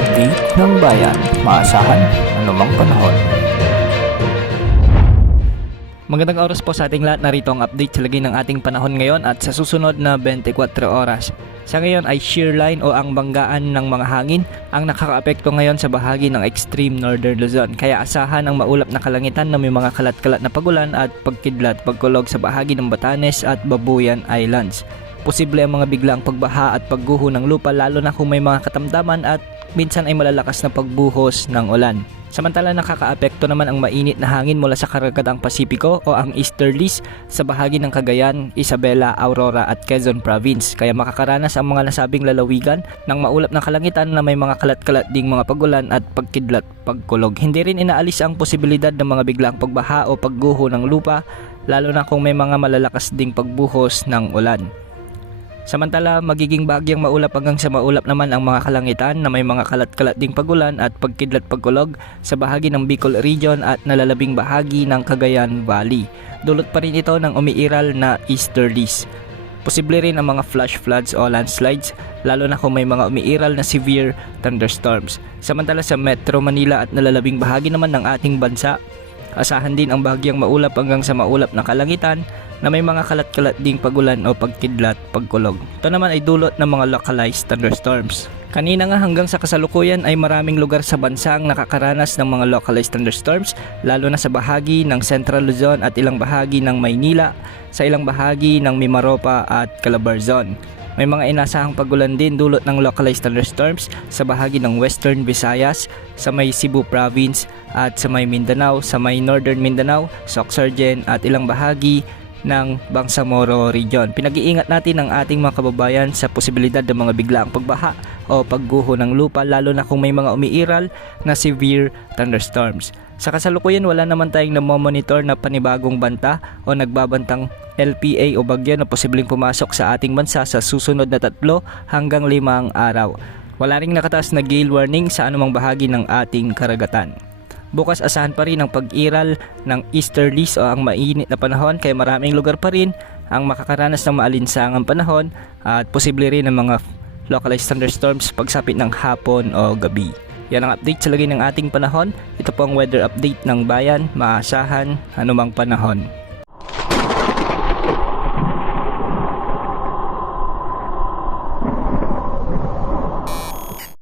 update ng bayan. Maasahan anumang panahon. Magandang oras po sa ating lahat. Narito ang update sa lagay ng ating panahon ngayon at sa susunod na 24 oras. Sa ngayon ay shear line o ang banggaan ng mga hangin ang nakakaapekto ngayon sa bahagi ng extreme northern Luzon. Kaya asahan ang maulap na kalangitan na may mga kalat-kalat na pagulan at pagkidlat pagkulog sa bahagi ng Batanes at Babuyan Islands. Posible ang mga biglaang pagbaha at pagguho ng lupa lalo na kung may mga katamtaman at minsan ay malalakas na pagbuhos ng ulan. Samantala nakakaapekto naman ang mainit na hangin mula sa karagatang Pasipiko o ang easterlies sa bahagi ng Cagayan, Isabela, Aurora at Quezon Province. Kaya makakaranas ang mga nasabing lalawigan ng maulap na kalangitan na may mga kalat-kalat ding mga pagulan at pagkidlat pagkulog. Hindi rin inaalis ang posibilidad ng mga biglaang pagbaha o pagguho ng lupa lalo na kung may mga malalakas ding pagbuhos ng ulan. Samantala, magiging bahagyang maulap hanggang sa maulap naman ang mga kalangitan na may mga kalat-kalat ding pagulan at pagkidlat pagkulog sa bahagi ng Bicol Region at nalalabing bahagi ng Cagayan Valley. Dulot pa rin ito ng umiiral na easterlies. Posible rin ang mga flash floods o landslides lalo na kung may mga umiiral na severe thunderstorms. Samantala sa Metro Manila at nalalabing bahagi naman ng ating bansa, asahan din ang bahagyang maulap hanggang sa maulap na kalangitan na may mga kalat-kalat ding pagulan o pagkidlat pagkulog. Ito naman ay dulot ng mga localized thunderstorms. Kanina nga hanggang sa kasalukuyan ay maraming lugar sa bansa ang nakakaranas ng mga localized thunderstorms lalo na sa bahagi ng Central Luzon at ilang bahagi ng Maynila, sa ilang bahagi ng Mimaropa at Calabarzon. May mga inasahang pagulan din dulot ng localized thunderstorms sa bahagi ng Western Visayas, sa may Cebu Province at sa may Mindanao, sa may Northern Mindanao, Sorsogon at ilang bahagi ng Bangsamoro Region. Pinag-iingat natin ang ating mga kababayan sa posibilidad ng mga biglaang pagbaha o pagguho ng lupa lalo na kung may mga umiiral na severe thunderstorms. Sa kasalukuyan wala naman tayong namomonitor na panibagong banta o nagbabantang LPA o bagyo na posibleng pumasok sa ating bansa sa susunod na 3 hanggang 5 araw. Wala ring nakataas na gale warning sa anumang bahagi ng ating karagatan. Bukas asahan pa rin ang pag-iral ng easterlies o ang mainit na panahon kaya maraming lugar pa rin ang makakaranas ng maalinsangang panahon at posible rin ang mga localized thunderstorms pagsapit ng hapon o gabi. Yan ang update sa lagay ng ating panahon. Ito po ang weather update ng bayan. Maasahan anumang panahon.